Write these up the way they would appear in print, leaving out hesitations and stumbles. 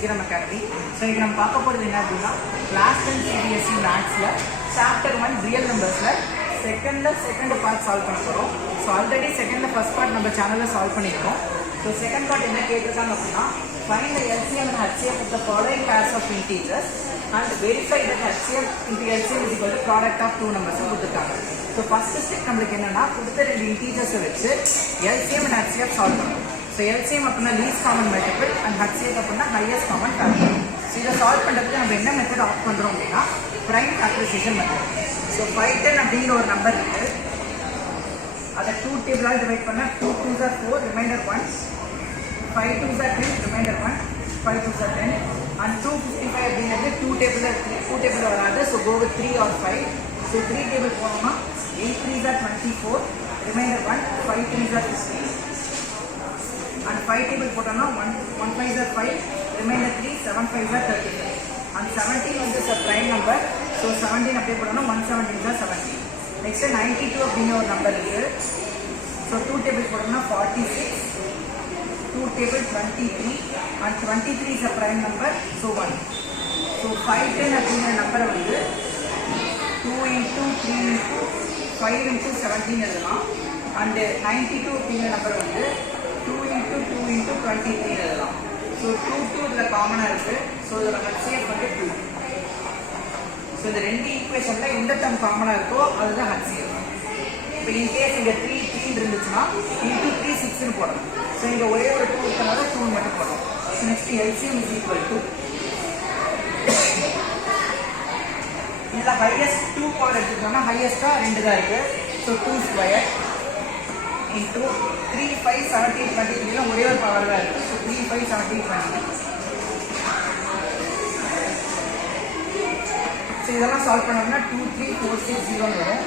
Sigaram Academy. So, we will talk about class 10 CBSE Maths chapter 1 real numbers second part solve panna. So already first part நம்ம channel solve பண்ணிருக்கோம். So second part என்ன கேட்டிருக்காங்க அப்படினா find the LCM and HCF of the following pairs of integers and verify that HCF into LCM is equal to product of two numbers கொடுத்திருக்காங்க. So first step நமக்கு என்னன்னா கொடுத்த ரெண்டு integers வச்சு LCM and HCF solve பண்ணனும். So LCM அப்படினா least common multiple and HCF அப்படினா highest common factor. So இத solve பண்றதுக்கு நம்ம என்ன மெத்தட் ஆஃப் பண்றோம் அப்படினா prime factorization method. So 510 அப்படிங்கிற ஒரு நம்பர் இருக்கு. அதை 2 டேபிளால் டிவைட் பண்ணா 2 2s are 4 reminder 1, 5 2s are 10 reminder 1, 5 2s are 10 and 255 அப்படிங்கிறது 2 டேபிள் இருக்கு. 2 டேபிள் வராது. So go with 3 or 5. So 3 டேபிள் போனோம்னா 8 3s are 24 reminder 1, 5 3s are 16 and 5 table போட்டோம்னா 1 5s are 5 ரிமைண்டர் 3, 7 5s are 35 and 17 வந்து a prime number. So 17 அப்படியே போடணும் 117 is 17. Next 92 அப்படிங்கிற ஒரு நம்பர் இருக்கு. So 2 டேபிள் போடணும்னா 46, 2 டேபிள் 23 and 23 is a prime number. So 1. So 510 அப்படிங்கிற நம்பரை வந்து 2 into 3 into 5 into 17 எழுதலாம். And 92 அப்படிங்கிற நம்பர் வந்து 2 into 2 into 23 எழுதலாம். So 2 2 இதுல காமனா இருக்கு. So இதோட HCF வந்து 2. So இந்த ரெண்டு ஈக்குவேஷன்ல எந்த டேர்ம் காமனா இருக்கோ அதுதான் HCF. இப்போ இன் கேஸ் இங்க 3 3 இருந்துச்சுன்னா into 3 6 னு போடணும். So இங்க ஒரே ஒரு 2 இருக்கனால 2 மட்டும் போடணும். So next LCM is equal to இதுல highest 2 பவர் எடுத்துட்டோம்னா highest-ஆ 2 தான் இருக்கு. So 2 ஸ்கொயர் into 3 5 17 23 ல ஒரே ஒரு பவர் தான் இருக்கு. So 3 5 17 23. So இதெல்லாம் சால்வ் பண்ணோம்னா 2 3 4 6 0 னு வரும்.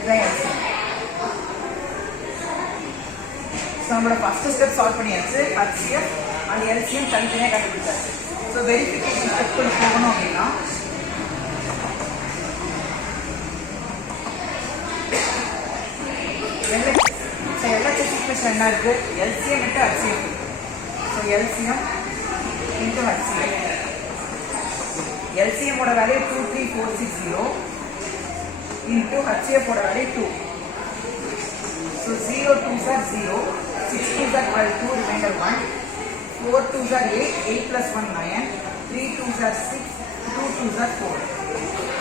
இதான் LCM. So நம்மளோட ஃபர்ஸ்ட் ஸ்டெப் சால்வ் பண்ணியாச்சு. HCF and LCM தனித்தனியா கண்டுபிடிச்சாச்சு. So வெரிஃபிகேஷன் ஸ்டெப்க்கு போகணும் அப்படின்னா LHS ஈக்குவேஷன் என்ன இருக்கு? LCM into HCF. So LCM into HCF. LCM ஓட வேல்யூ 23460 into HCF ஓட வேல்யூ 2. So 0 2s are 0, 6 2s are 12, 2 remainder 1, 4 2s are 8, 8 plus 1 9, 3 2s are 6, 2 2s are 4.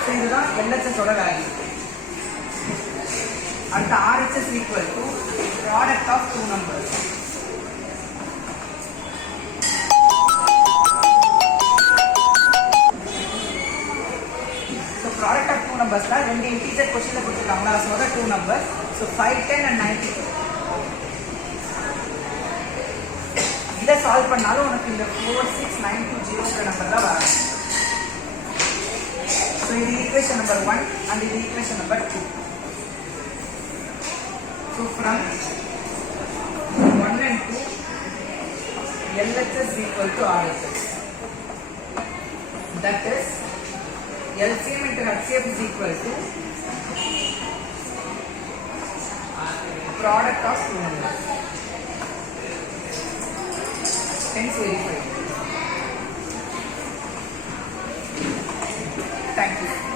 So இதுதான் LHS ஓட value. And RHS equal to product of two numbers. Product of two numbers la rendu integer question la kuduthirukanga so that two numbers. So 5 10 and 92 இத சால்வ் பண்ணாலும் உங்களுக்கு இந்த 46920 ங்கற நம்பர் தான் வரும். So இது equation number 1 and இது equation number 2. So from 1 and 2 LHS equal to RHS. That is LCM into HCF is equal to product of two numbers. Hence verified. Thank you.